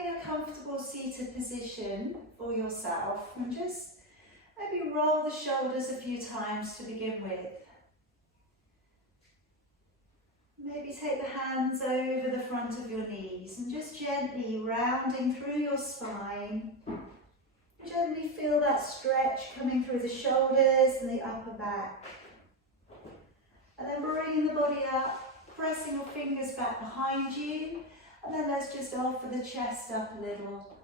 finding a comfortable seated position for yourself, and just maybe roll the shoulders a few times to begin with. Maybe take the hands over the front of your knees and just gently rounding through your spine. Gently feel that stretch coming through the shoulders and the upper back. And then bringing the body up, pressing your fingers back behind you. And then let's just offer the chest up a little.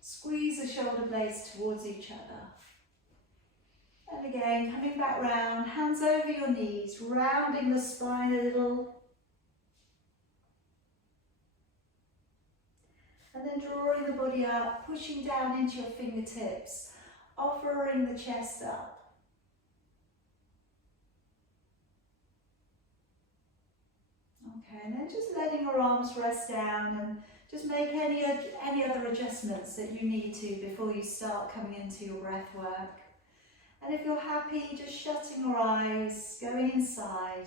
Squeeze the shoulder blades towards each other. And again, coming back round, hands over your knees, rounding the spine a little. And then drawing the body up, pushing down into your fingertips, offering the chest up. Okay, and then just letting your arms rest down, and just make any other adjustments that you need to before you start coming into your breath work. And if you're happy, just shutting your eyes, going inside.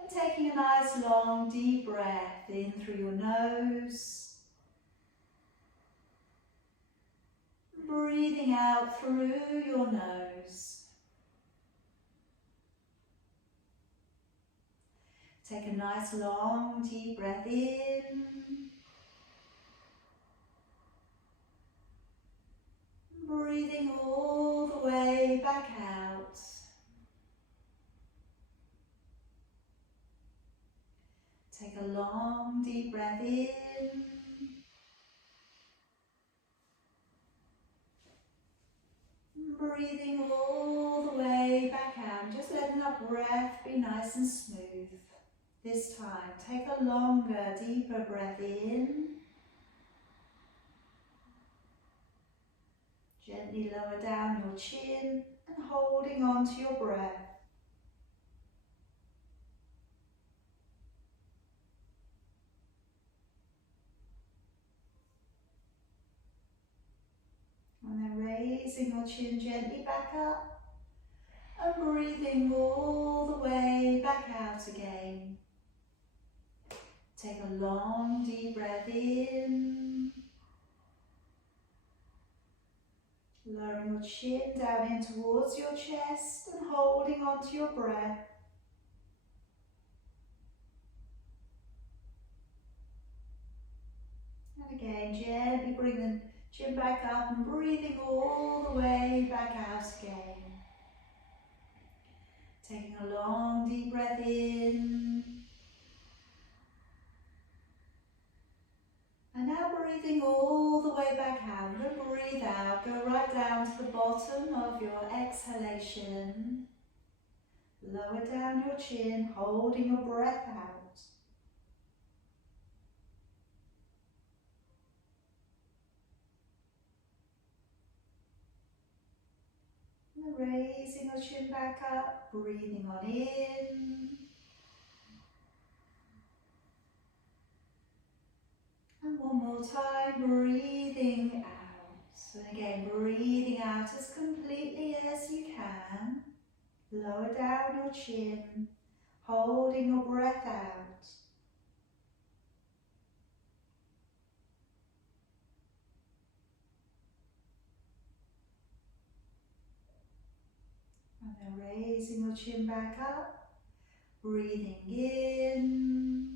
And taking a nice long deep breath in through your nose. Breathing out through your nose. Take a nice long deep breath in. Breathing all the way back out. Take a long deep breath in. Breathing all the way back out. Just letting that breath be nice and smooth. This time, take a longer, deeper breath in. Gently lower down your chin and holding on to your breath. And then raising your chin gently back up and breathing all the way back out again. Take a long deep breath in. Lowering your chin down in towards your chest and holding on to your breath. And again, gently bring the chin back up and breathing all the way back out again. Taking a long deep breath in. And now breathing all the way back out. And breathe out, go right down to the bottom of your exhalation. Lower down your chin, holding your breath out. And raising your chin back up, breathing on in. And one more time, breathing out. So again, breathing out as completely as you can. Lower down your chin, holding your breath out. And then raising your chin back up, breathing in.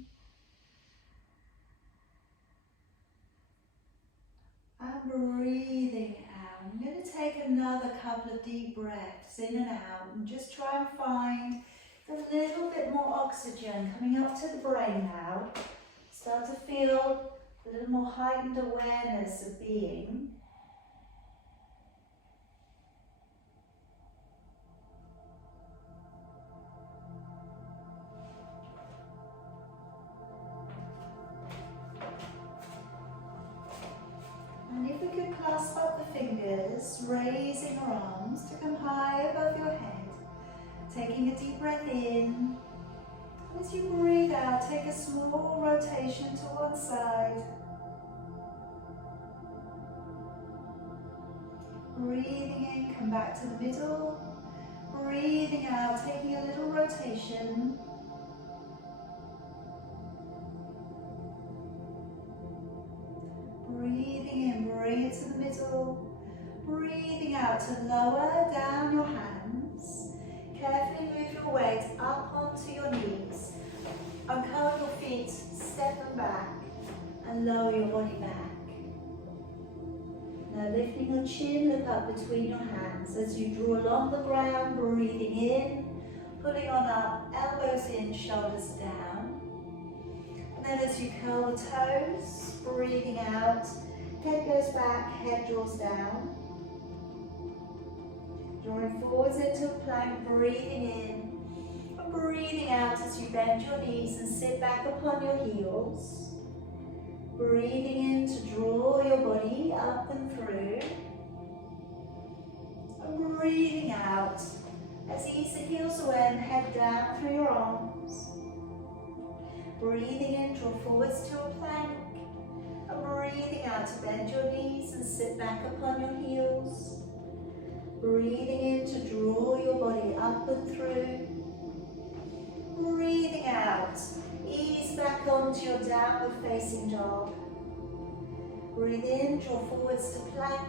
And breathing out. I'm going to take another couple of deep breaths in and out and just try and find a little bit more oxygen coming up to the brain now. Start to feel a little more heightened awareness of being. And if we could clasp up the fingers, raising your arms to come high above your head, taking a deep breath in. As you breathe out, take a small rotation to one side. Breathing in, come back to the middle. Breathing out, taking a little rotation. Breathing in, bring it to the middle. Breathing out to lower down your hands. Carefully move your weight up onto your knees. Uncurl your feet, step them back, and lower your body back. Now lifting your chin, look up between your hands as you draw along the ground, breathing in, pulling on up, elbows in, shoulders down. And then as you curl the toes, breathing out, head goes back, head draws down. Drawing forwards into a plank, breathing in, and breathing out as you bend your knees and sit back upon your heels. Breathing in to draw your body up and through. And breathing out as ease the heels away and head down through your arms. Breathing in, draw forwards to a plank. And breathing out to bend your knees and sit back upon your heels. Breathing in to draw your body up and through. Breathing out, ease back onto your downward facing dog. Breathe in, draw forwards to plank.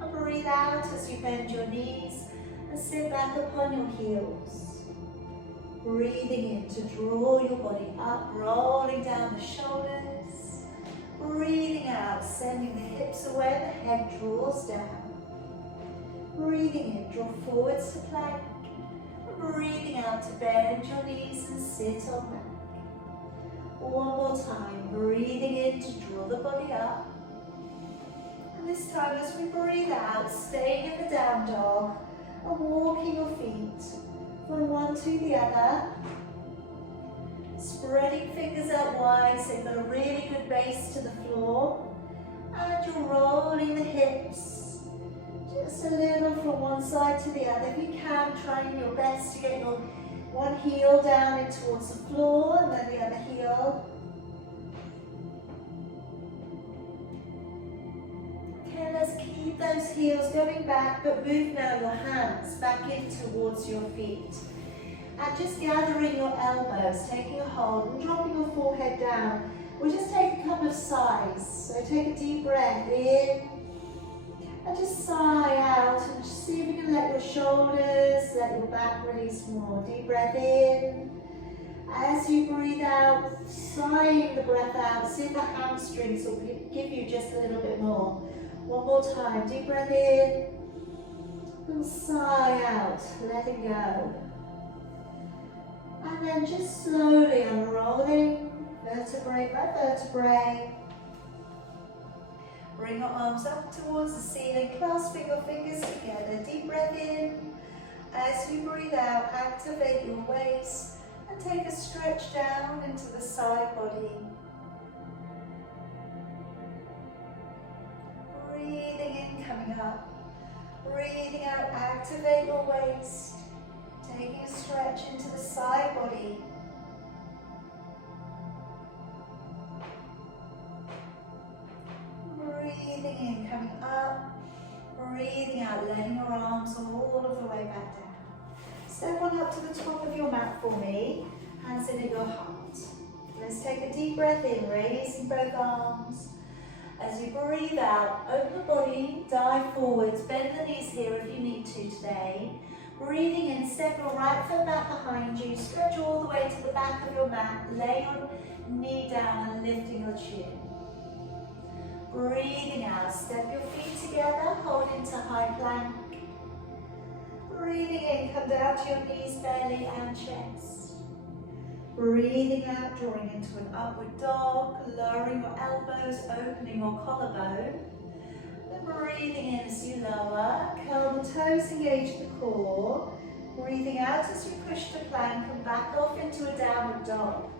And breathe out as you bend your knees and sit back upon your heels. Breathing in to draw your body up, rolling down the shoulders. Breathing out, sending the hips away and the head draws down. Breathing in, draw forwards to plank. And breathing out to bend your knees and sit on back. One more time, breathing in to draw the body up. And this time as we breathe out, staying in the down dog and walking your feet from one to the other. Spreading fingers out wide so you've got a really good base to the floor. And you're rolling the hips just a little from one side to the other. If you can, trying your best to get your one heel down in towards the floor and then the other heel. Okay, let's keep those heels going back, but move now your hands back in towards your feet. And just gathering your elbows, taking a hold and dropping your forehead down. We'll just take a couple of sighs. So take a deep breath in and just sigh out and just see if you can let your shoulders, let your back release more. Deep breath in. As you breathe out, sighing the breath out, see if the hamstrings will give you just a little bit more. One more time, deep breath in and sigh out, letting go. And then just slowly unrolling, vertebrae by vertebrae. Bring your arms up towards the ceiling, clasping your fingers together. Deep breath in. As you breathe out, activate your waist and take a stretch down into the side body. Breathing in, coming up. Breathing out, activate your waist. Taking a stretch into the side body. Breathing in, coming up. Breathing out, letting your arms all of the way back down. Step on up to the top of your mat for me. Hands in at your heart. Let's take a deep breath in, raising both arms. As you breathe out, open the body, dive forwards, bend the knees here if you need to today. Breathing in, step your right foot back behind you, stretch all the way to the back of your mat, lay your knee down and lifting your chin. Breathing out, step your feet together, hold into high plank. Breathing in, come down to your knees, belly and chest. Breathing out, drawing into an upward dog, lowering your elbows, opening your collarbone. Breathing in as you lower, curl the toes, engage the core. Breathing out as you push the plank and back off into a downward dog.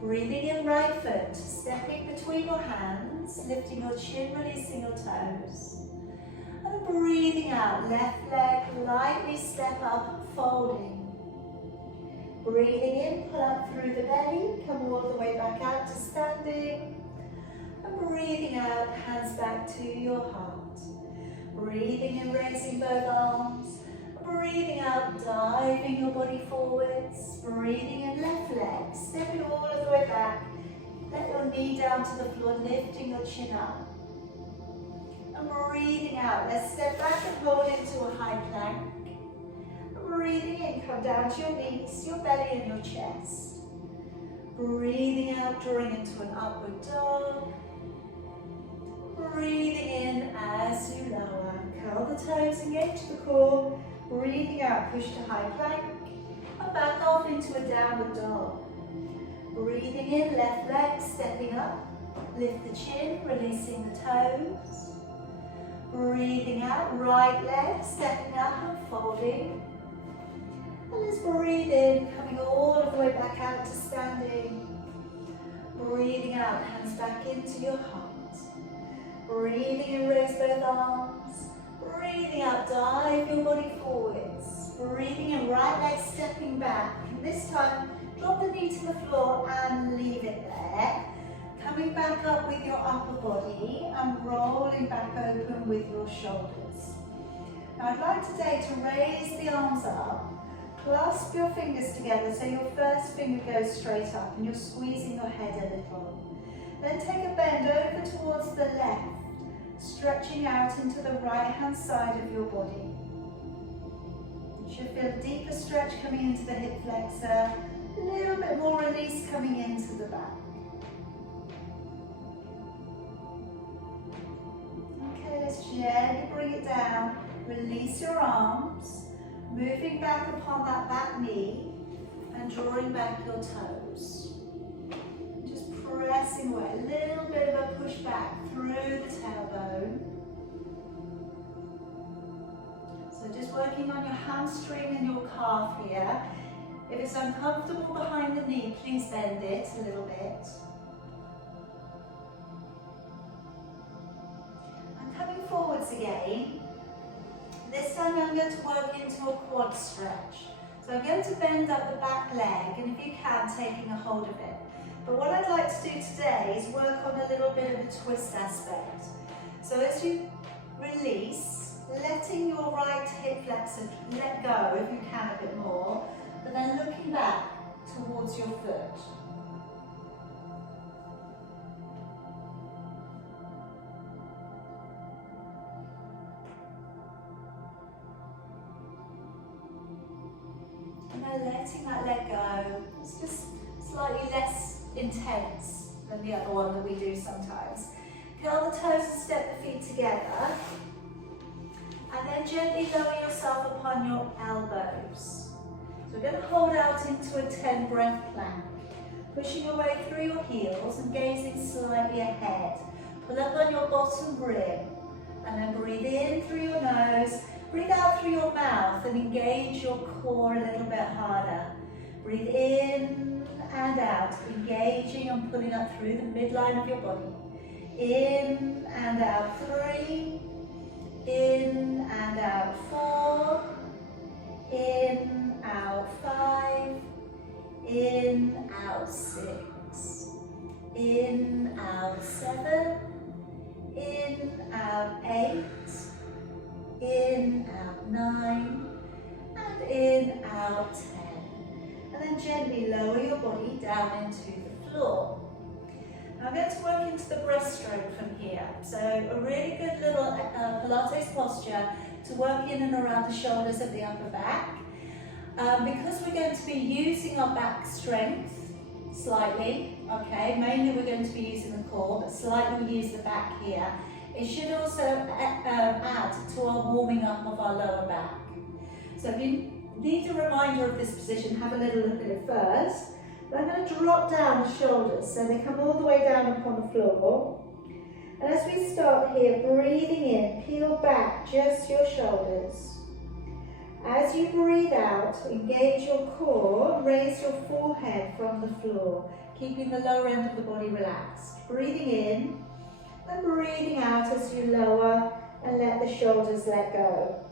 Breathing in right foot, stepping between your hands, lifting your chin, releasing your toes. And breathing out, left leg, lightly step up, folding. Breathing in, pull up through the belly, come all the way back out to standing. And breathing out, hands back to your heart. Breathing in, raising both arms. Breathing out, diving your body forwards. Breathing in, left leg, stepping all of the way back. Let your knee down to the floor, lifting your chin up. And breathing out, let's step back and hold into a high plank. And breathing in, come down to your knees, your belly and your chest. Breathing out, drawing into an upward dog. Breathing in as you lower. Curl the toes, engage the core. Breathing out, push to high plank. And back off into a downward dog. Breathing in, left leg, stepping up. Lift the chin, releasing the toes. Breathing out, right leg, stepping up and folding. And let's breathe in, coming all of the way back out to standing. Breathing out, hands back into your heart. Breathing in, raise both arms. Breathing out, dive your body forwards. Breathing in, right leg stepping back. And this time, drop the knee to the floor and leave it there. Coming back up with your upper body and rolling back open with your shoulders. Now I'd like today to raise the arms up, clasp your fingers together so your first finger goes straight up and you're squeezing your head a little. Then take a bend over towards the left, stretching out into the right hand side of your body. You should feel a deeper stretch coming into the hip flexor, a little bit more release coming into the back. Okay, let's gently bring it down. Release your arms, moving back upon that back knee and drawing back your toes. Just pressing away, a little bit of a push back through the tailbone. So just working on your hamstring and your calf here. If it's uncomfortable behind the knee, please bend it a little bit. And coming forwards again. This time I'm going to work into a quad stretch. So I'm going to bend up the back leg, and if you can, taking a hold of it. But what I'd like to do today is work on a little bit of a twist aspect. So as you release, letting your right hip flexor let go, if you can, a bit more, but then looking back towards your foot. Letting that leg go. It's just slightly less intense than the other one that we do sometimes. Curl the toes and step the feet together. And then gently lower yourself upon your elbows. So we're going to hold out into a 10 breath plank. Pushing your way through your heels and gazing slightly ahead. Pull up on your bottom rib. And then breathe in through your nose. Breathe out through your mouth and engage your core a little bit harder. Breathe in and out, engaging and pulling up through the midline of your body. In and out 3, in and out 4, in, out 5, in, out 6, in, out 7, in, out 8, in, out 9, and in, out 10. And then gently lower your body down into the floor. Now I'm going to work into the breaststroke from here. So a really good little Pilates posture to work in and around the shoulders of the upper back. Because we're going to be using our back strength slightly, okay, mainly we're going to be using the core, but slightly we use the back here. It should also add to our warming up of our lower back. So if you need a reminder of this position, have a little look at it first. But I'm going to drop down the shoulders so they come all the way down upon the floor. And as we start here, breathing in, peel back just your shoulders. As you breathe out, engage your core, raise your forehead from the floor, keeping the lower end of the body relaxed. Breathing in. And breathing out as you lower and let the shoulders let go.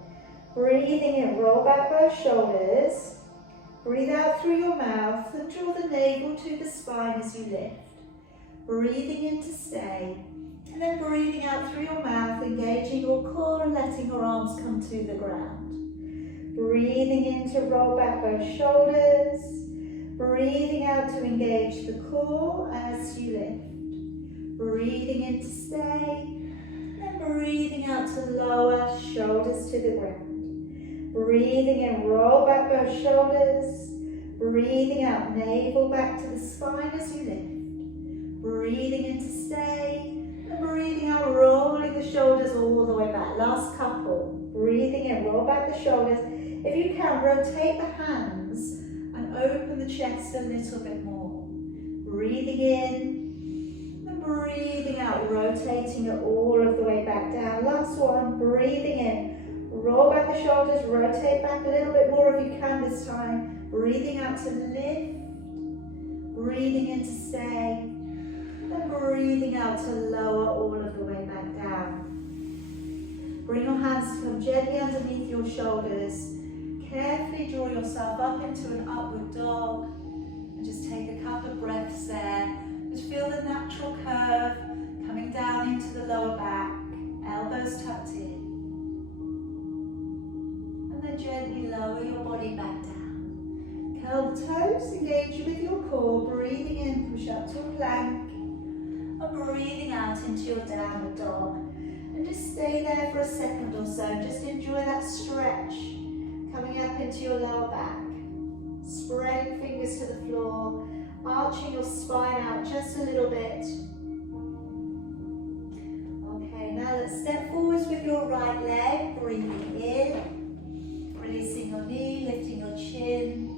Breathing in, roll back both shoulders. Breathe out through your mouth and draw the navel to the spine as you lift. Breathing in to stay. And then breathing out through your mouth, engaging your core and letting your arms come to the ground. Breathing in to roll back both shoulders. Breathing out to engage the core as you lift. Breathing in to stay, And breathing out to lower, shoulders to the ground. Breathing in, roll back both shoulders. Breathing out, navel back to the spine as you lift. Breathing in to stay. And breathing out, rolling the shoulders all the way back. Last couple. Breathing in, roll back the shoulders. If you can, rotate the hands and open the chest a little bit more. Breathing in and breathing out, rotating it all of the way back down. Last one, breathing in, roll back the shoulders, rotate back a little bit more if you can this time. Breathing out to lift, breathing in to stay, and breathing out to lower all of the way back down. Bring your hands to come gently underneath your shoulders. Carefully draw yourself up into an upward dog and just take a couple of breaths there. Just feel the natural curve coming down into the lower back, elbows tucked in. And then gently lower your body back down. Curl the toes, engage with your core, breathing in, push up to a plank, and breathing out into your downward dog. And just stay there for a second or so, just enjoy that stretch. Coming up into your lower back, spreading fingers to the floor, arching your spine out just a little bit. Okay, now let's step forwards with your right leg, breathing in, releasing your knee, lifting your chin.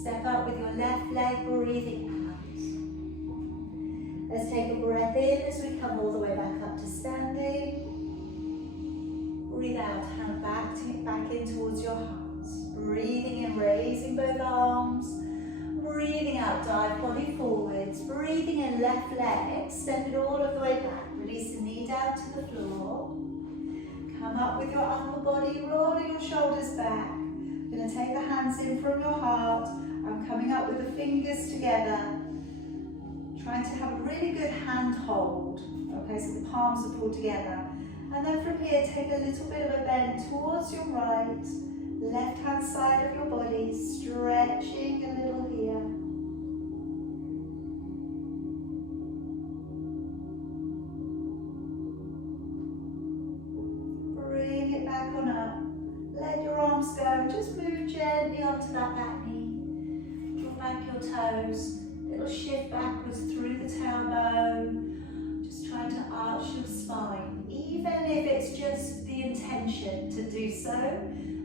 Step up with your left leg, breathing out. Let's take a breath in as we come all the way back up to standing. Breathe out, hand back in towards your heart. Breathing in, raising both arms. Breathing out, dive body forwards. Breathing in, left leg, extend it all of the way back. Release the knee down to the floor. Come up with your upper body, rolling your shoulders back. You're going to take the hands in from your heart. I'm coming up with the fingers together. Trying to have a really good hand hold. Okay, so the palms are pulled together. And then from here, take a little bit of a bend towards your right, left hand side of your body, stretching a little here. Bring it back on up. Let your arms go. Just move gently onto that back knee. Draw back your toes. Little shift backwards through the tailbone. Just trying to arch your spine. Even if it's just the intention to do so,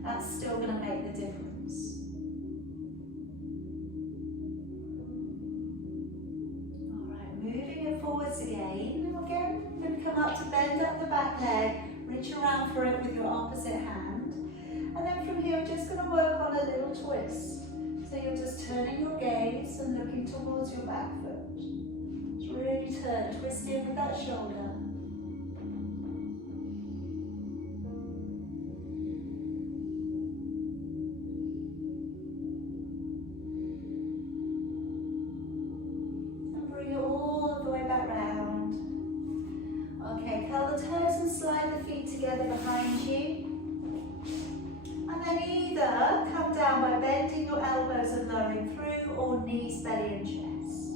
that's still going to make the difference. Alright, moving it forwards again. Again, you're going to come up to bend up the back leg, reach around for it with your opposite hand. And then from here, we're just going to work on a little twist. So you're just turning your gaze and looking towards your back foot. Just really turn, twist in with that shoulder. Together behind you, and then either come down by bending your elbows and lowering through, or knees, belly and chest,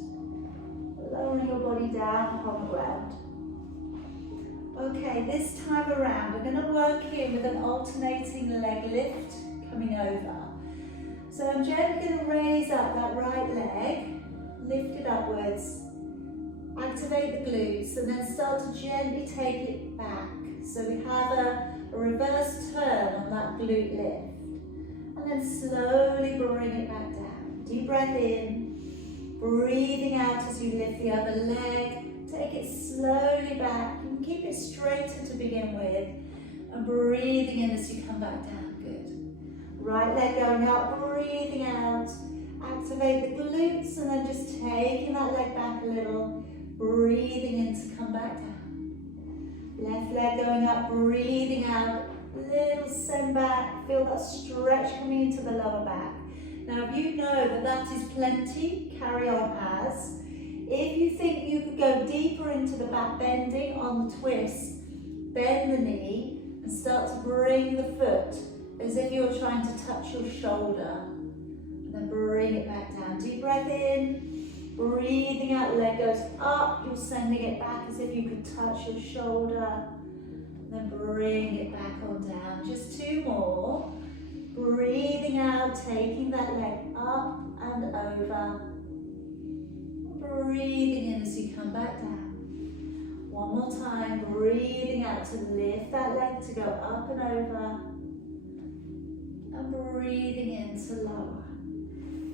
lowering your body down upon the ground. Okay, this time around we're going to work in with an alternating leg lift coming over. So I'm gently going to raise up that right leg, lift it upwards, activate the glutes, and then start to gently take it back. So we have a reverse turn on that glute lift. And then slowly bring it back down. Deep breath in. Breathing out as you lift the other leg. Take it slowly back. You can keep it straighter to begin with. And breathing in as you come back down. Good. Right leg going up, breathing out. Activate the glutes and then just taking that leg back a little. Breathing in to come back down. Left leg going up, breathing out, little send back, feel that stretch coming into the lower back. Now if you know that that is plenty, carry on as. If you think you could go deeper into the back bending on the twist, bend the knee and start to bring the foot as if you're trying to touch your shoulder. And then bring it back down. Deep breath in, Breathing out, leg goes up, you're sending it back as if you could touch your shoulder. Then bring it back on down. Just 2 more. Breathing out, taking that leg up and over. Breathing in as you come back down. One more time, breathing out to lift that leg to go up and over. And breathing in to lower.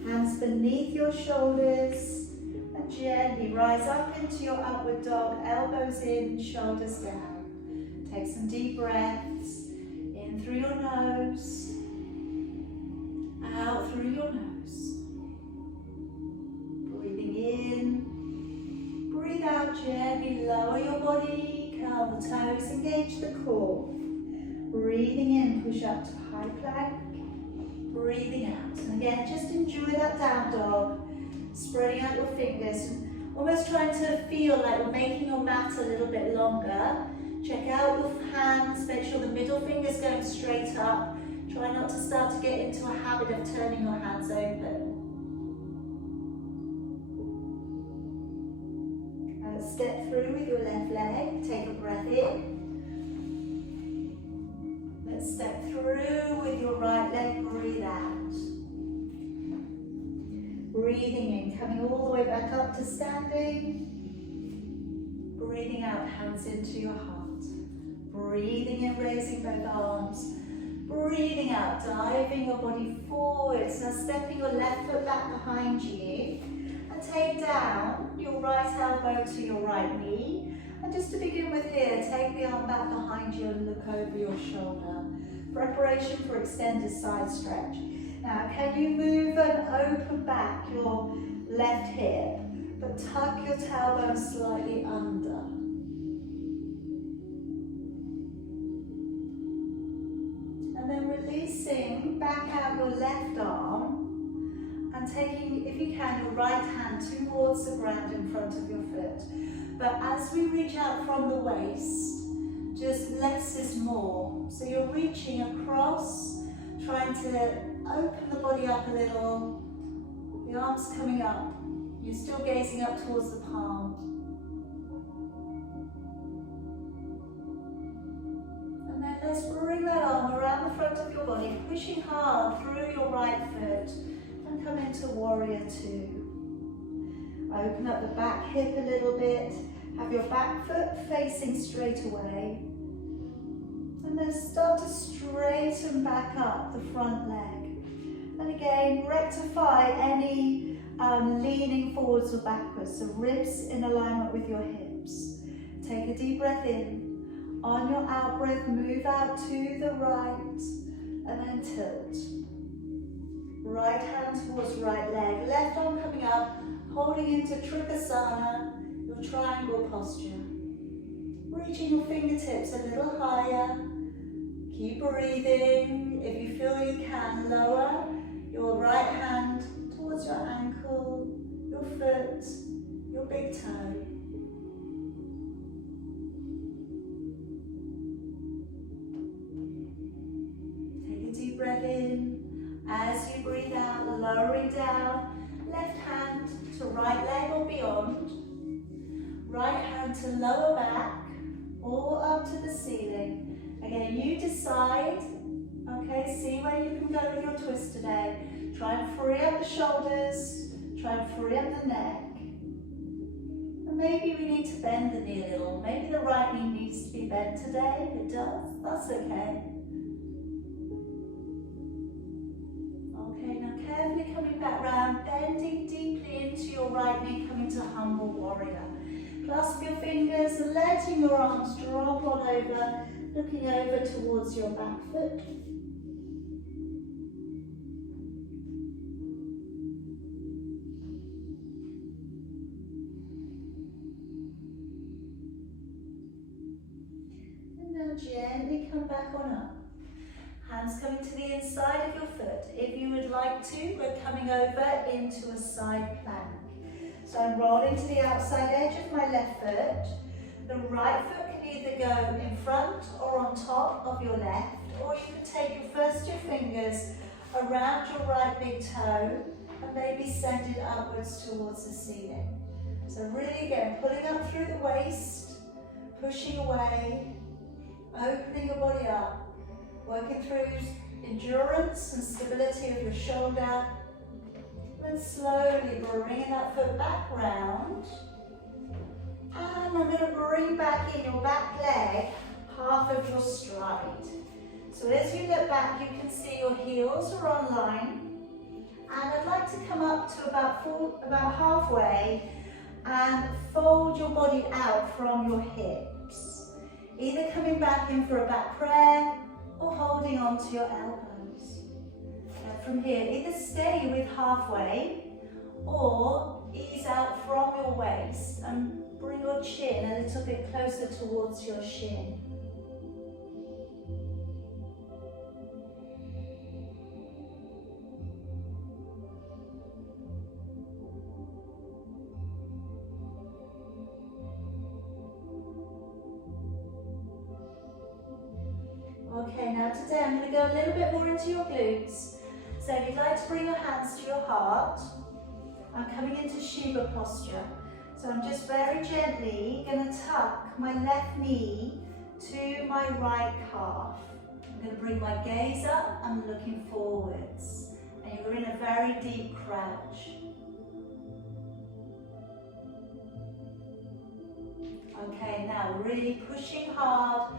Hands beneath your shoulders. And gently rise up into your upward dog, elbows in, shoulders down. Take some deep breaths. In through your nose. Out through your nose. Breathing in. Breathe out gently, lower your body, curl the toes, engage the core. Breathing in, push up to high plank. Breathing out. And again, just enjoy that down dog. Spreading out your fingers. Almost trying to feel like we're making your mat a little bit longer. Check out your hands, make sure the middle finger's going straight up. Try not to start to get into a habit of turning your hands open. Step through with your left leg, take a breath in. Let's step through with your right leg, breathe out. Breathing in, coming all the way back up to standing. Breathing out, hands into your heart. Breathing in, raising both arms. Breathing out, diving your body forwards. Now stepping your left foot back behind you. And take down your right elbow to your right knee. And just to begin with here, take the arm back behind you and look over your shoulder. Preparation for extended side stretch. Now, can you move and open back your left hip, but tuck your tailbone slightly under. And then releasing back out your left arm and taking, if you can, your right hand towards the ground in front of your foot. But as we reach out from the waist, just less is more. So you're reaching across, trying to open the body up a little, the arms coming up, you're still gazing up towards the palm. And then let's bring that arm around the front of your body, pushing hard through your right foot, and come into warrior two. Open up the back hip a little bit, have your back foot facing straight away. And then start to straighten back up the front leg. And again, rectify any leaning forwards or backwards. So ribs in alignment with your hips. Take a deep breath in. On your out breath, move out to the right. And then tilt. Right hand towards right leg. Left arm coming up, holding into Trikonasana, your triangle posture. Reaching your fingertips a little higher. Keep breathing. If you feel you can, lower your right hand towards your ankle, your foot, your big toe. Take a deep breath in. As you breathe out, lowering down, left hand to right leg or beyond. Right hand to lower back or up to the ceiling. Again, you decide, okay, see where you can go with your twist today. Try and free up the shoulders, try and free up the neck. And maybe we need to bend the knee a little. Maybe the right knee needs to be bent today. If it does, that's okay. Okay, now carefully coming back round, bending deeply into your right knee, coming to humble warrior. Clasp your fingers and letting your arms drop on over, looking over towards your back foot. And now gently come back on up. Hands coming to the inside of your foot. If you would like to, we're coming over into a side plank. So I'm rolling to the outside edge of my left foot. The right foot can either go in front or on top of your left, or you can take your first two fingers around your right big toe and maybe send it upwards towards the ceiling. So really again, pulling up through the waist, pushing away, opening your body up, working through endurance and stability of your shoulder. Then slowly bringing that foot back round. And I'm going to bring back in your back leg, half of your stride. So as you look back, you can see your heels are on line. And I'd like to come up to about halfway and fold your body out from your hips. Either coming back in for a back prayer or holding onto your elbows. And from here, either stay with halfway or ease out from your waist and bring your chin a little bit closer towards your shin. Okay, now today I'm going to go a little bit more into your glutes. So if you'd like to bring your hands to your heart, I'm coming into Shiva posture. So I'm just very gently going to tuck my left knee to my right calf. I'm going to bring my gaze up, I'm looking forwards. And you're in a very deep crouch. Okay, now really pushing hard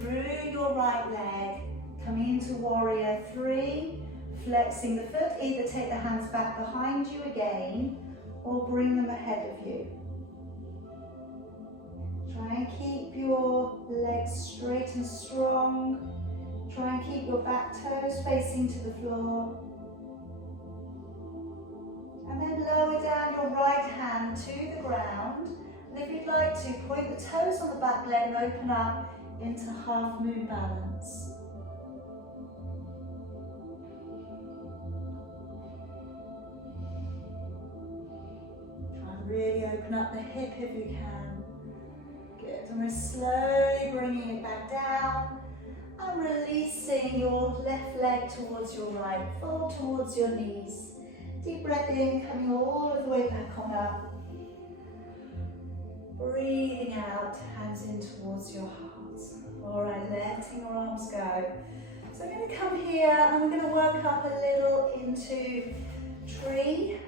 through your right leg, coming into warrior 3, flexing the foot, either take the hands back behind you again, or bring them ahead of you. Try and keep your legs straight and strong. Try and keep your back toes facing to the floor. And then lower down your right hand to the ground. And if you'd like to, point the toes on the back leg and open up into half moon balance. Try and really open up the hip if you can. Good, and we're slowly bringing it back down and releasing your left leg towards your right, fold towards your knees. Deep breath in, coming all of the way back on up. Breathing out, hands in towards your heart. All right, letting your arms go. So I'm going to come here and we're going to work up a little into tree.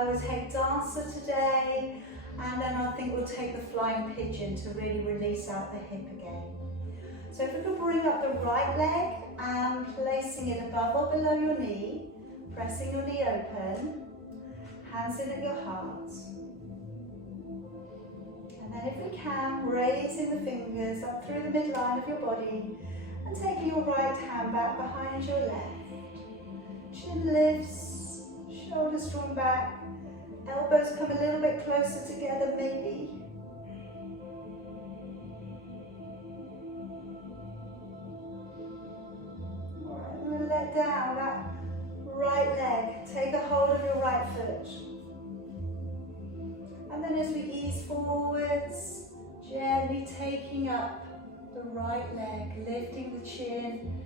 We'll take dancer today, and then I think we'll take the flying pigeon to really release out the hip again. So if we could bring up the right leg and placing it above or below your knee, pressing your knee open, hands in at your heart. And then if we can, raising the fingers up through the midline of your body and taking your right hand back behind your left. Chin lifts, shoulders drawn back, elbows come a little bit closer together maybe. Alright, and then let down that right leg, take a hold of your right foot. And then as we ease forwards, gently taking up the right leg, lifting the chin,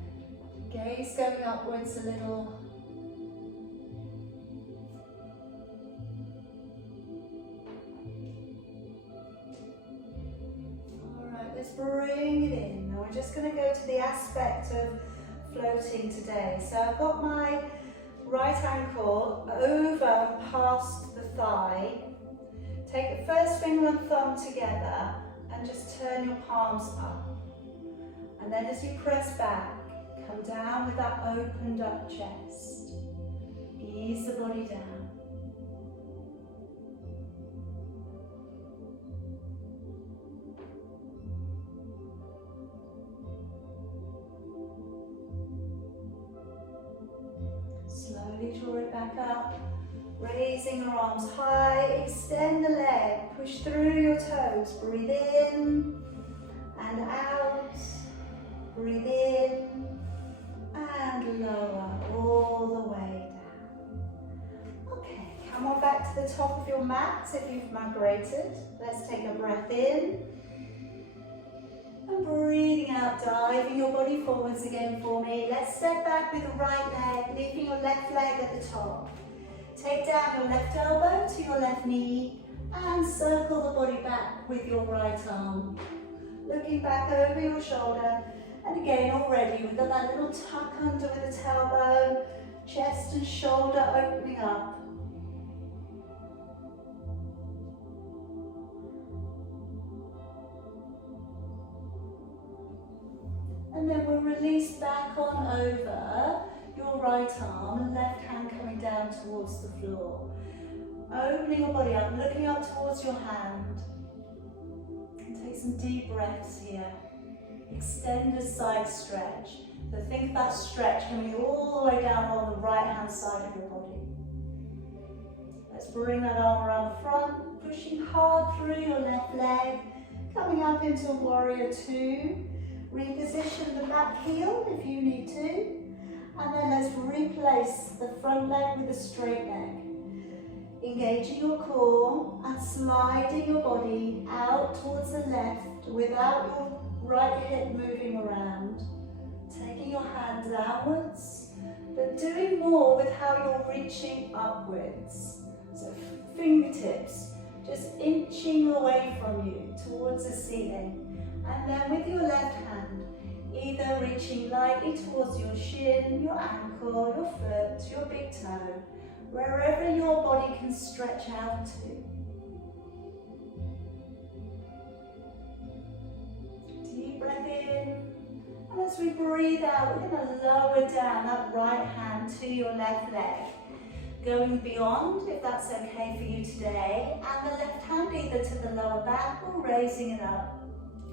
gaze going upwards a little. Alright, let's bring it in. Now we're just going to go to the aspect of floating today. So I've got my right ankle over past the thigh. Take the first finger and thumb together and just turn your palms up. And then as you press back, come down with that opened up chest. Ease the body down. Slowly draw it back up. Raising your arms high, extend the leg, push through your toes, breathe in and out, breathe in and lower all the way down. Okay, come on back to the top of your mat if you've migrated. Let's take a breath in and breathing out, diving your body forwards again for me. Let's step back with the right leg, leaving your left leg at the top. Take down your left elbow to your left knee and circle the body back with your right arm. Looking back over your shoulder. And again, already we've got that little tuck under with the tailbone, chest and shoulder opening up. And then we'll release back on over your right arm and left hand coming down towards the floor. Opening your body up, looking up towards your hand. And take some deep breaths here. Extend a side stretch. So think of that stretch coming all the way down on the right hand side of your body. Let's bring that arm around the front, pushing hard through your left leg, coming up into warrior two. Reposition the back heel if you need to. And then let's replace the front leg with a straight leg. Engaging your core and sliding your body out towards the left without your right hip moving around. Taking your hand downwards, but doing more with how you're reaching upwards. So fingertips just inching away from you towards the ceiling. And then with your left hand, either reaching lightly towards your shin, your ankle, your foot, your big toe, wherever your body can stretch out to. Deep breath in. And as we breathe out, we're going to lower down that right hand to your left leg. Going beyond, if that's okay for you today, and the left hand either to the lower back or raising it up.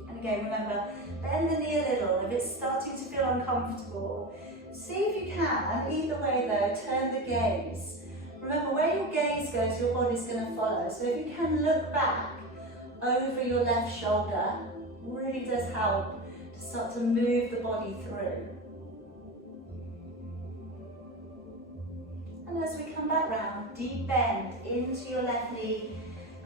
And again, remember, bend the knee a little if it's starting to feel uncomfortable. See if you can, either way though, turn the gaze. Remember, where your gaze goes, your body's going to follow. So if you can look back over your left shoulder, really does help to start to move the body through. And as we come back round, deep bend into your left knee,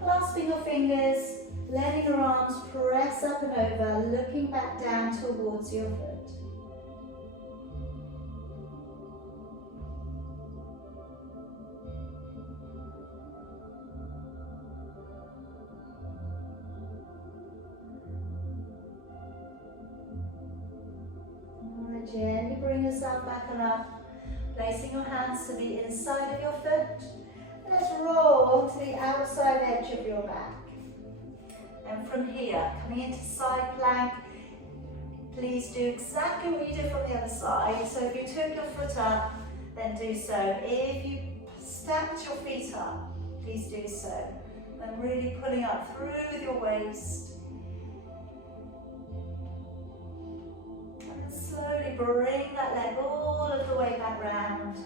clasping your fingers, letting your arms press up and over, looking back down towards your foot. Alright, gently bring yourself back and up, placing your hands to the inside of your foot. Let's roll to the outside edge of your back. And from here, coming into side plank, please do exactly what you did from the other side. So if you took your foot up, then do so. If you stacked your feet up, please do so. And really pulling up through with your waist. And then slowly bring that leg all of the way back round.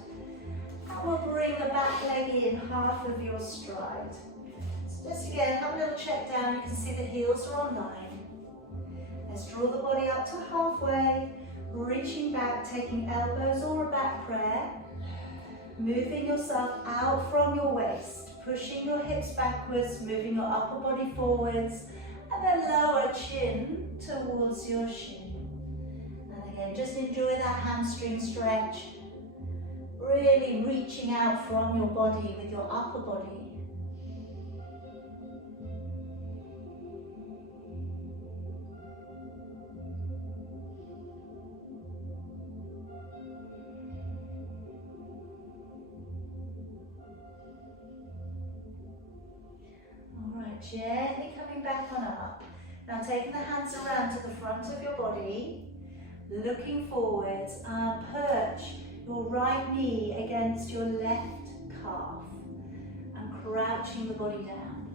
And we'll bring the back leg in half of your stride. Just again, have a little check down. You can see the heels are on line. Let's draw the body up to halfway, reaching back, taking elbows or a back prayer, moving yourself out from your waist, pushing your hips backwards, moving your upper body forwards, and then lower chin towards your shin. And again, just enjoy that hamstring stretch, really reaching out from your body with your upper body. Gently coming back on up. Now taking the hands around to the front of your body, looking forwards, and perch your right knee against your left calf and crouching the body down.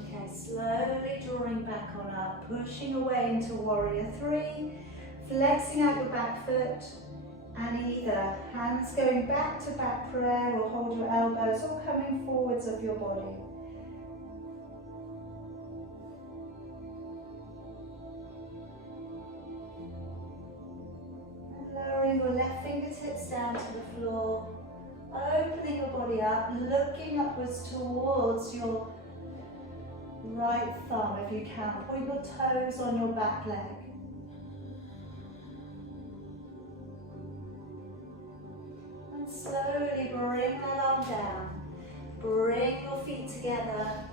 Okay, slowly drawing back on up, pushing away into warrior three. Flexing out your back foot, and either hands going back to back prayer or hold your elbows or coming forwards of your body. And lowering your left fingertips down to the floor, opening your body up, looking upwards towards your right thumb if you can. Point your toes on your back leg. And slowly bring that arm down. Bring your feet together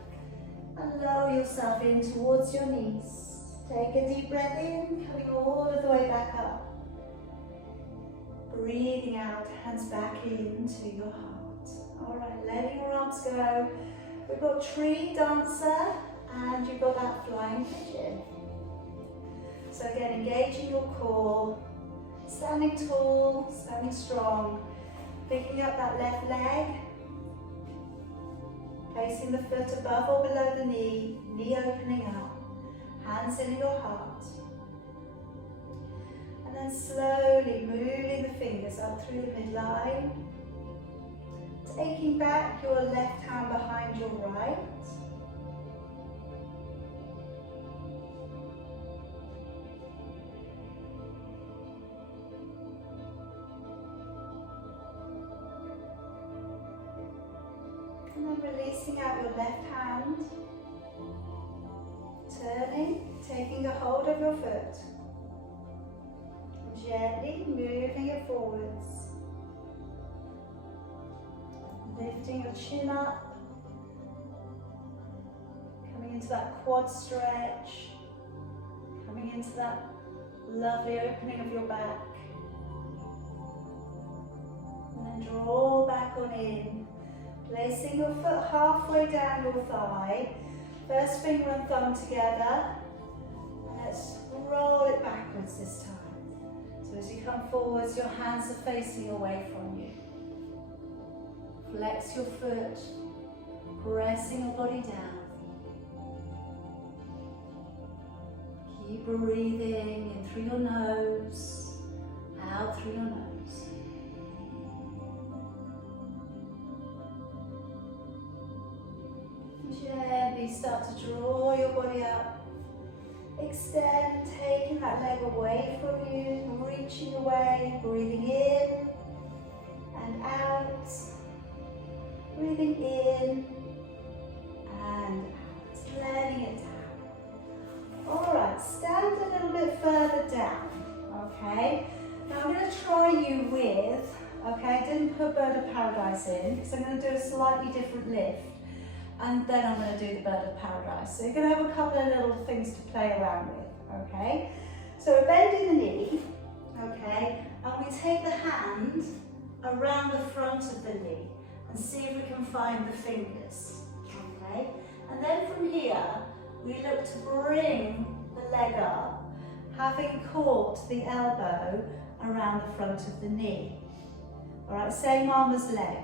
and lower yourself in towards your knees. Take a deep breath in, coming all of the way back up. Breathing out, hands back into your heart. All right, letting your arms go. We've got tree dancer and you've got that flying pigeon. So again, engaging your core, standing tall, standing strong, picking up that left leg, placing the foot above or below the knee, knee opening up, hands in your heart. And then slowly moving the fingers up through the midline, taking back your left hand behind your right. And then releasing out your left hand, turning, taking a hold of your foot, gently moving it forwards, lifting your chin up, coming into that quad stretch, coming into that lovely opening of your back, and then draw back on in. Placing your foot halfway down your thigh, first finger and thumb together, and let's roll it backwards this time. So as you come forwards, your hands are facing away from you. Flex your foot, pressing your body down. Keep breathing in through your nose, out through your nose. Gently start to draw your body up. Extend, taking that leg away from you, reaching away, breathing in and out. Breathing in and out, letting it down. Alright, stand a little bit further down, okay? Now I'm going to try you with, okay, I didn't put Bird of Paradise in because I'm going to do a slightly different lift. And then I'm going to do the Bird of Paradise. So you're going to have a couple of little things to play around with, okay? So we're bending the knee, okay? And we take the hand around the front of the knee and see if we can find the fingers, okay? And then from here, we look to bring the leg up, having caught the elbow around the front of the knee. All right, same arm as leg.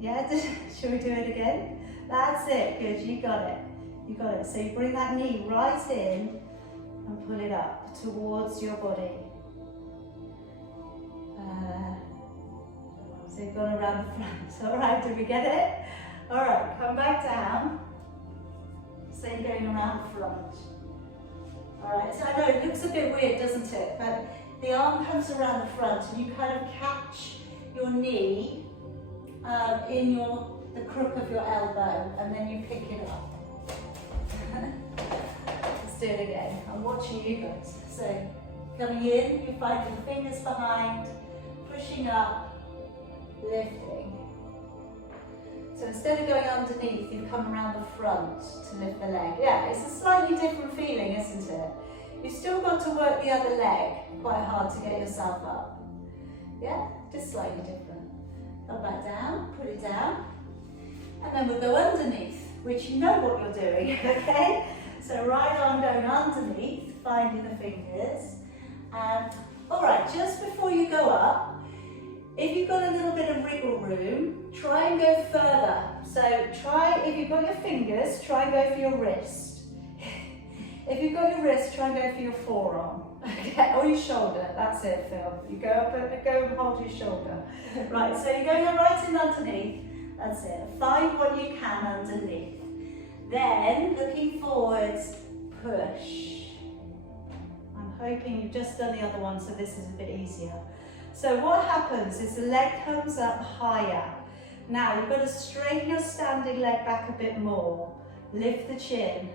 Yeah, shall we do it again? That's it, good, you got it. You got it. So you bring that knee right in and pull it up towards your body. So you've gone around the front. All right, did we get it? All right, come back down. So you're going around the front. All right, so I know it looks a bit weird, doesn't it? But the arm comes around the front and you kind of catch your knee in the crook of your elbow, and then you pick it up. Let's do it again. I'm watching you guys. So coming in, you find your fingers behind, pushing up, lifting. So instead of going underneath, you come around the front to lift the leg. Yeah, it's a slightly different feeling, isn't it? You've still got to work the other leg quite hard to get yourself up. Yeah, just slightly different. Come back down, put it down, and then we'll go underneath, which you know what you're doing, okay? So right arm going underneath, finding the fingers. All right, just before you go up, if you've got a little bit of wriggle room, try and go further. So try, if you've got your fingers, try and go for your wrist. If you've got your wrist, try and go for your forearm. Okay, or your shoulder, that's it, Phil. You go up and go and hold your shoulder. Right, so you're going right in underneath, that's it. Find what you can underneath. Then, looking forwards, push. I'm hoping you've just done the other one, so this is a bit easier. So what happens is the leg comes up higher. Now, you've got to straighten your standing leg back a bit more. lift the chin.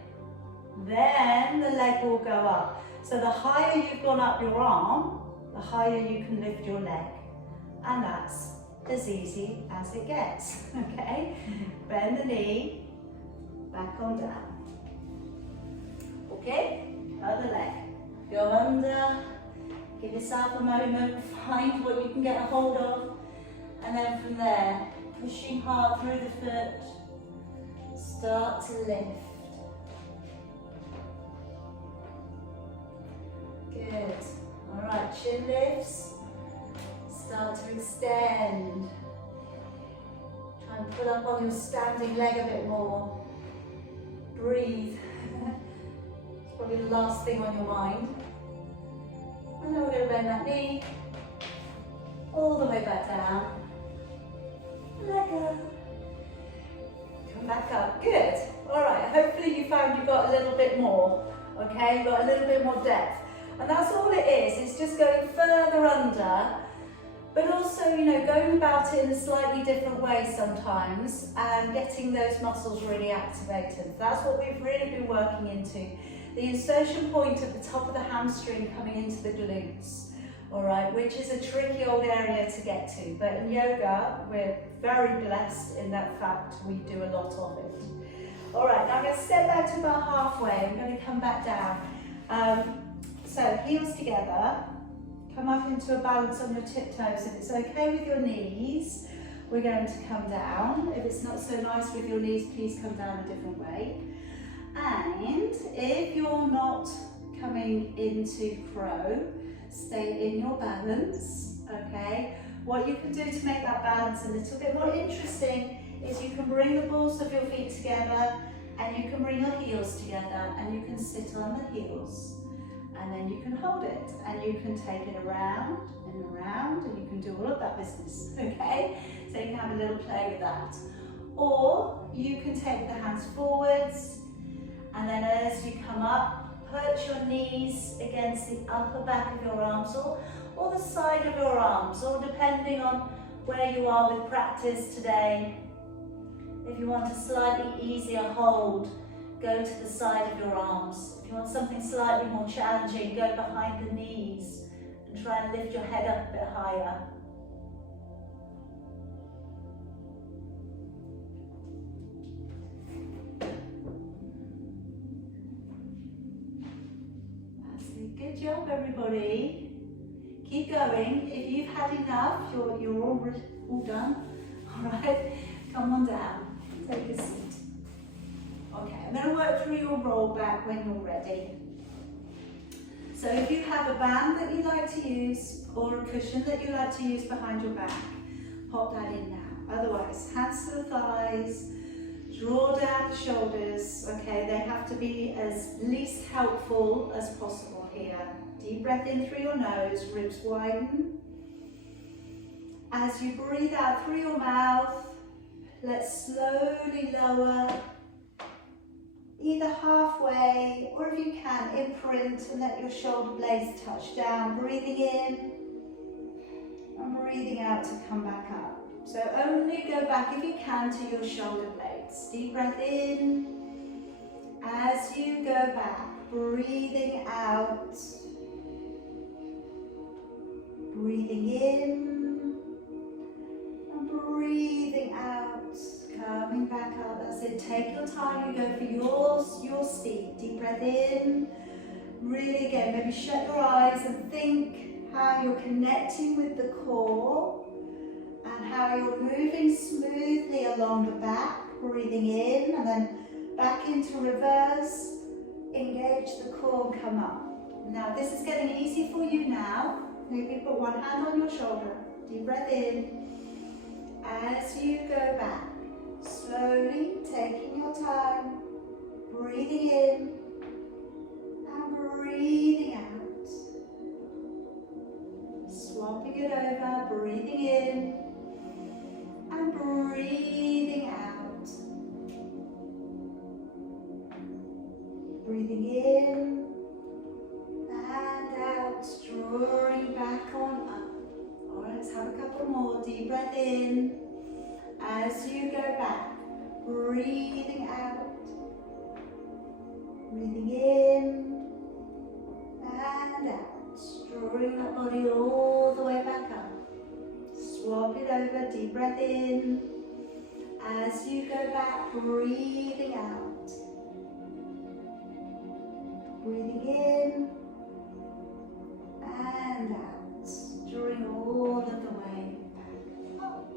Then the leg will go up. So the higher you've gone up your arm, the higher you can lift your leg. And that's as easy as it gets, okay? Bend the knee, back on down. Okay, other leg. Go under, give yourself a moment, find what you can get a hold of, and then from there, pushing hard through the foot, start to lift. Good. All right, chin lifts. Start to extend. Try and pull up on your standing leg a bit more. Breathe. It's probably the last thing on your mind. And then we're going to bend that knee all the way back down. Let go. Come back up. Good. All right. Hopefully you found you got a little bit more. Okay, you got a little bit more depth. And that's all it is. It's just going further under, but also, you know, going about it in a slightly different way sometimes and getting those muscles really activated. That's what we've really been working into. The insertion point at the top of the hamstring coming into the glutes, all right, which is a tricky old area to get to. But in yoga, we're very blessed in that fact we do a lot of it. All right, now I'm going to step back to about halfway. I'm going to come back down. So heels together, come up into a balance on your tiptoes. If it's okay with your knees, we're going to come down. If it's not so nice with your knees, please come down a different way. And if you're not coming into crow, stay in your balance, okay? What you can do to make that balance a little bit more interesting is you can bring the balls of your feet together and you can bring your heels together and you can sit on the heels. And then you can hold it and you can take it around and you can do all of that business, okay? So you can have a little play with that. Or you can take the hands forwards and then as you come up, put your knees against the upper back of your arms or the side of your arms, or depending on where you are with practice today. If you want a slightly easier hold, go to the side of your arms. If you want something slightly more challenging, go behind the knees and try and lift your head up a bit higher. That's it. Good job, everybody. Keep going. If you've had enough, you're all done. All right, come on down. Take a seat. Okay, I'm going to work through your roll back when you're ready. So if you have a band that you like to use or a cushion that you like to use behind your back, pop that in now. Otherwise, hands to the thighs, draw down the shoulders. Okay, they have to be as least helpful as possible here. Deep breath in through your nose, ribs widen. As you breathe out through your mouth, let's slowly lower, either halfway, or if you can, imprint and let your shoulder blades touch down. Breathing in and breathing out to come back up. So only go back if you can to your shoulder blades. Deep breath in. As you go back, breathing out. Breathing in and breathing out. Coming back up, that's it. Take your time, you go for your speed. Deep breath in. Really again, maybe shut your eyes and think how you're connecting with the core and how you're moving smoothly along the back. Breathing in and then back into reverse. Engage the core and come up. Now this is getting easy for you now. Maybe put one hand on your shoulder. Deep breath in. As you go back, slowly taking your time, breathing in and breathing out. Swapping it over, breathing in and breathing out. Breathing in and out, drawing back on up. All right, let's have a couple more. Deep breath in. As you go back, breathing out Breathing in and out. Drawing that body all the way back up. Swap it over, deep breath in. As you go back, breathing out. Breathing in and out. Drawing all of the way back up.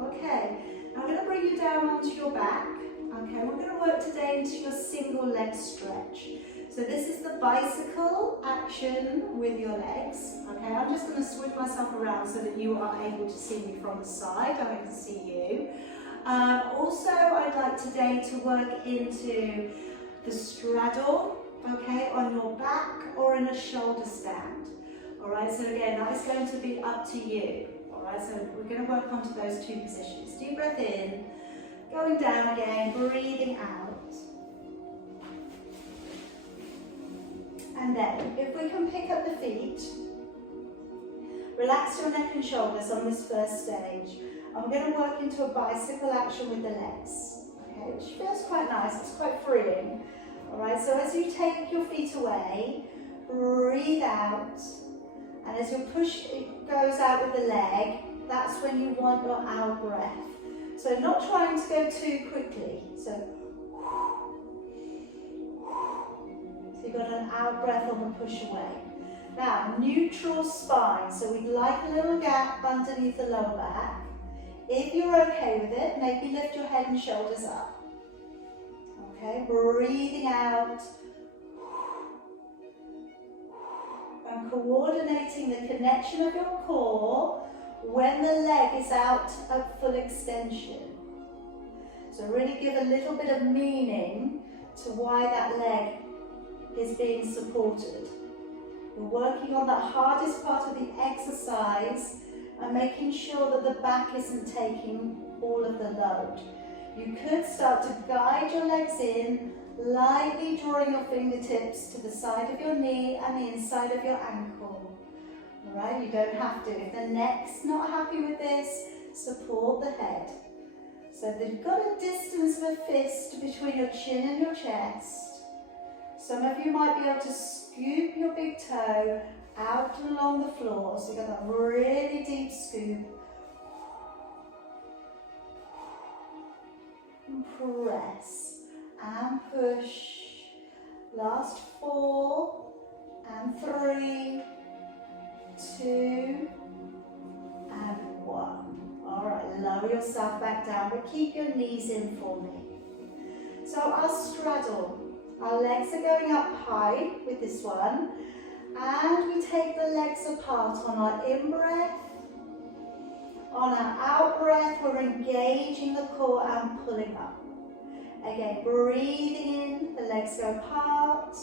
Okay, I'm going to bring you down onto your back. Okay, we're going to work today into your single leg stretch. So this is the bicycle action with your legs. Okay, I'm just going to swing myself around so that you are able to see me from the side. I can see you. Also, I'd like today to work into the straddle, okay, on your back or in a shoulder stand. All right, so again, that is going to be up to you. All right, so we're going to work onto those two positions. Deep breath in, going down again, breathing out. And then, if we can pick up the feet, relax your neck and shoulders on this first stage. And we're going to work into a bicycle action with the legs, okay, which feels quite nice, it's quite freeing. All right, so as you take your feet away, breathe out. And as your push goes out with the leg, that's when you want your out breath. So not trying to go too quickly. So you've got an out breath on the push away. Now, neutral spine. So we'd like a little gap underneath the lower back. If you're okay with it, maybe lift your head and shoulders up. Okay, breathing out. And coordinating the connection of your core when the leg is out at full extension. So really give a little bit of meaning to why that leg is being supported. We're working on that hardest part of the exercise and making sure that the back isn't taking all of the load. You could start to guide your legs in, lightly drawing your fingertips to the side of your knee and the inside of your ankle. All right, you don't have to. If the neck's not happy with this, support the head. So you've got a distance of a fist between your chin and your chest. Some of you might be able to scoop your big toe out along the floor. So you've got that really deep scoop. And press and push. Last 4 and 3, 2 and 1. All right, lower yourself back down, but keep your knees in for me. So I'll straddle. Our legs are going up high with this one, and we take the legs apart on our in-breath. On our out-breath, we're engaging the core and pulling up. Again, breathing in, the legs go apart.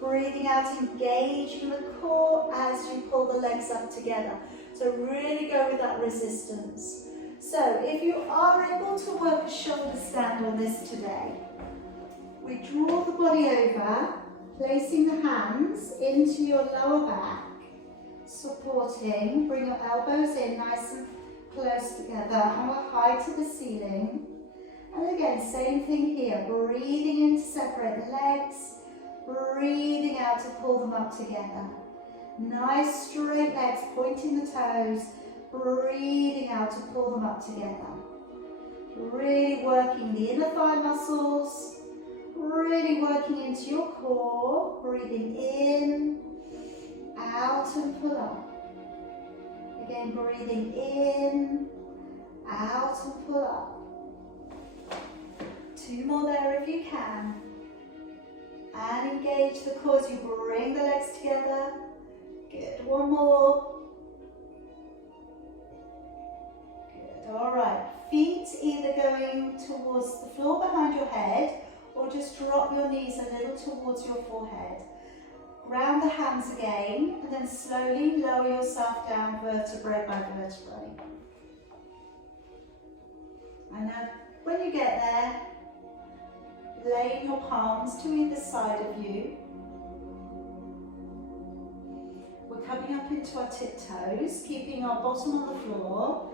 Breathing out, engaging the core as you pull the legs up together. So really go with that resistance. So if you are able to work a shoulder stand on this today, we draw the body over, placing the hands into your lower back, supporting, bring your elbows in nice and close together, and we're high to the ceiling. And again, same thing here, breathing in to separate the legs, breathing out to pull them up together. Nice straight legs, pointing the toes, breathing out to pull them up together. Really working the inner thigh muscles, really working into your core, breathing in, out and pull up. Again, breathing in, out and pull up. 2 more there if you can. And engage the core as you bring the legs together. Good, 1 more. Good, all right. Feet either going towards the floor behind your head or just drop your knees a little towards your forehead. Ground the hands again and then slowly lower yourself down vertebrae by vertebrae. And now when you get there, lay your palms to either side of you. We're coming up into our tiptoes, keeping our bottom on the floor.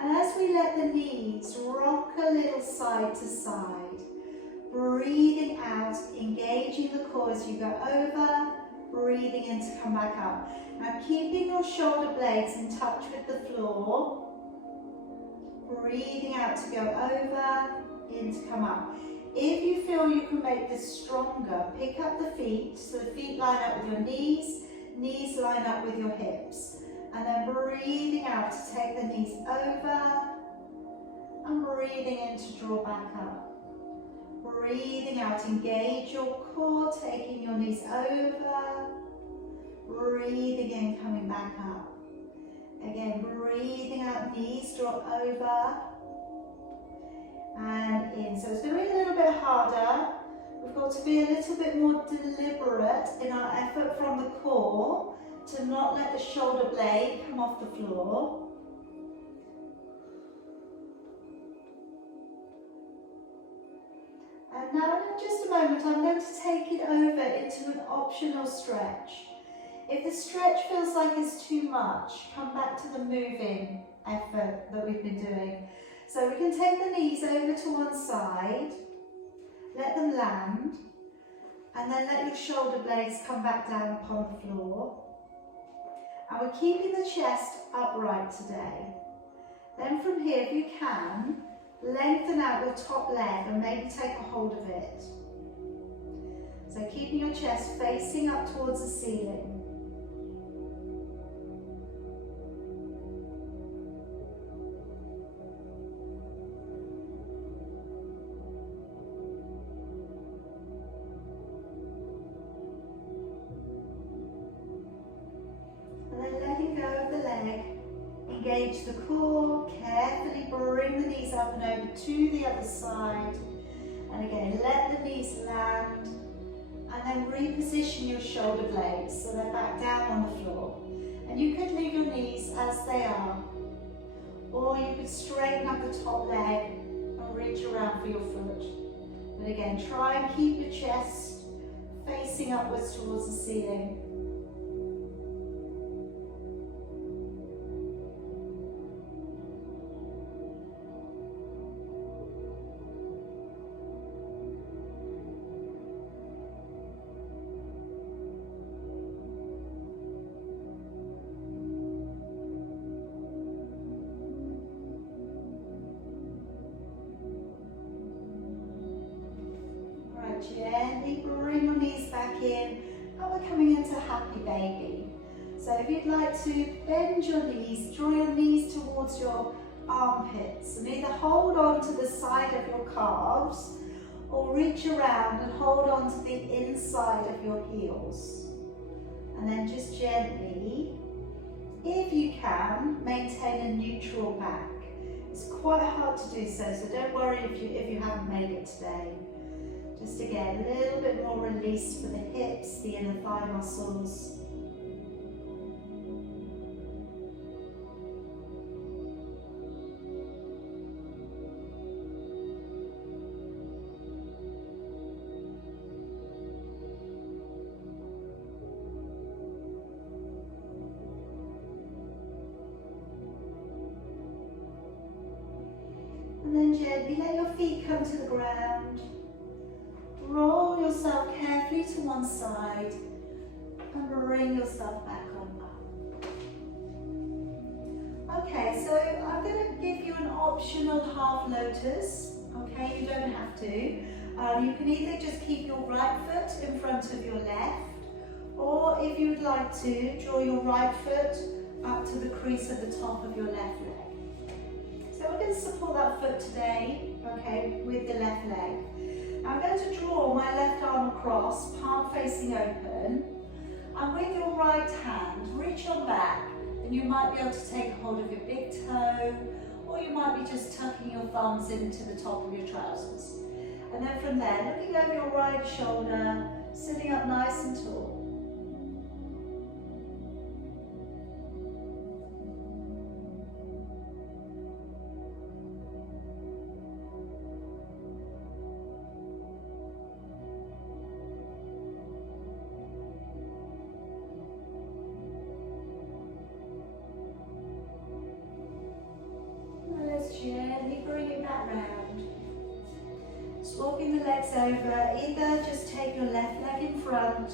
And as we let the knees rock a little side to side, breathing out, engaging the core as you go over, breathing in to come back up. Now keeping your shoulder blades in touch with the floor, breathing out to go over, in to come up. If you feel you can make this stronger, pick up the feet, so the feet line up with your knees, knees line up with your hips. And then breathing out to take the knees over, and breathing in to draw back up. Breathing out, engage your core, taking your knees over, breathing in, coming back up. Again, breathing out, knees draw over, and in. So it's going to be a little bit harder. We've got to be a little bit more deliberate in our effort from the core to not let the shoulder blade come off the floor. And now in just a moment I'm going to take it over into an optional stretch. If the stretch feels like it's too much, come back to the moving effort that we've been doing. So we can take the knees over to one side, let them land, and then let your shoulder blades come back down upon the floor. And we're keeping the chest upright today. Then from here, if you can, lengthen out your top leg and maybe take a hold of it. So keeping your chest facing up towards the ceiling. Engage the core, carefully bring the knees up and over to the other side. And again, let the knees land. And then reposition your shoulder blades so they're back down on the floor. And you could leave your knees as they are. Or you could straighten up the top leg and reach around for your foot. But again, try and keep your chest facing upwards towards the ceiling. Gently bring your knees back in, and we're coming into happy baby. So if you'd like to bend your knees, draw your knees towards your armpits and either hold on to the side of your calves or reach around and hold on to the inside of your heels. And then just gently, if you can, maintain a neutral back. It's quite hard to do so don't worry if you haven't made it today. Just again, a little bit more release for the hips, the inner thigh muscles. And then gently let your feet come to the ground. Roll yourself carefully to one side and bring yourself back on up. Okay, so I'm going to give you an optional half lotus. Okay, you don't have to. You can either just keep your right foot in front of your left, or if you would like to, draw your right foot up to the crease at the top of your left leg. So we're going to support that foot today, okay, with the left leg. I'm going to draw my left arm across, palm facing open, and with your right hand, reach on back, and you might be able to take hold of your big toe, or you might be just tucking your thumbs into the top of your trousers. And then from there, looking over your right shoulder, sitting up nice and tall. walking the legs over, either just take your left leg in front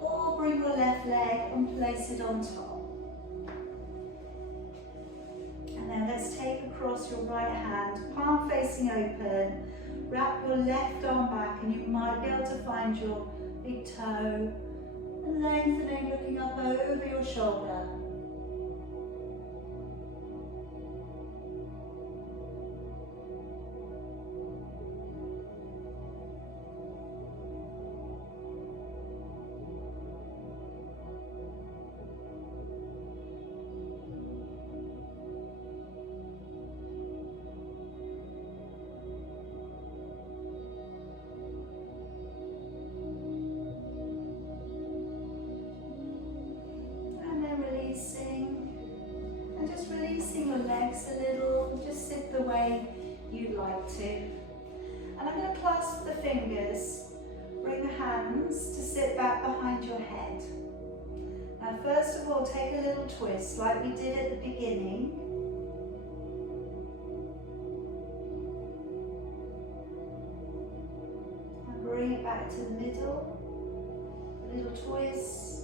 or bring your left leg and place it on top. And then let's take across your right hand, palm facing open, wrap your left arm back and you might be able to find your big toe and lengthening, looking up over your shoulder. Releasing your legs a little, just sit the way you'd like to. And I'm going to clasp the fingers, bring the hands to sit back behind your head. Now first of all, take a little twist like we did at the beginning. And bring it back to the middle, a little twist.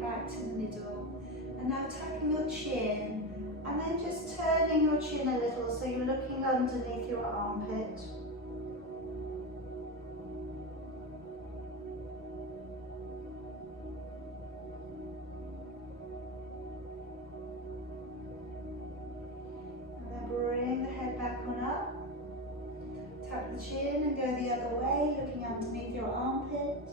Back to the middle, and now tucking your chin and then just turning your chin a little so you're looking underneath your armpit. And then bring the head back on up, tuck the chin and go the other way, looking underneath your armpit.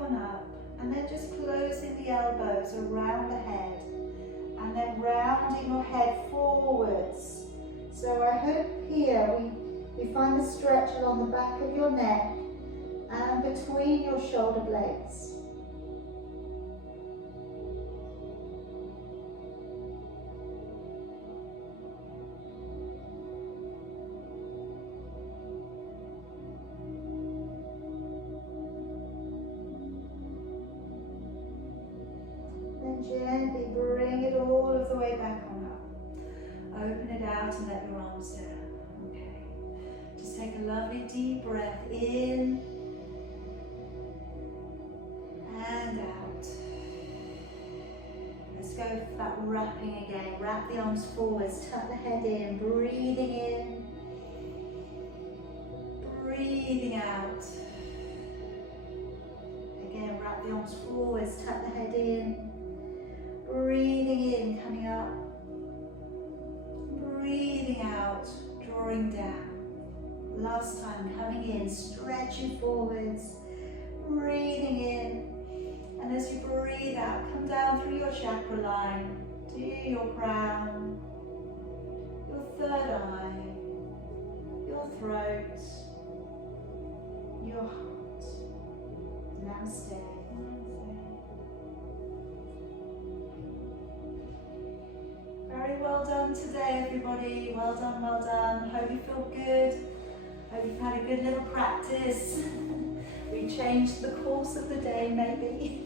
On up, and then just closing the elbows around the head and then rounding your head forwards. So I hope here we find the stretch along the back of your neck and between your shoulder blades. Gently bring it all of the way back on up. Open it out and let your arms down. Okay. Just take a lovely deep breath in and out. Let's go for that wrapping again. Wrap the arms forwards, tuck the head in, breathing in, breathing out. Again, wrap the arms forwards, tuck the head in. Breathing in, coming up. Breathing out, drawing down. Last time, coming in, stretching forwards. Breathing in. And as you breathe out, come down through your chakra line to your crown, your third eye, your throat, your heart. Namaste. Very well done today, everybody. Well done, well done. Hope you feel good. Hope you've had a good little practice. We changed the course of the day, maybe.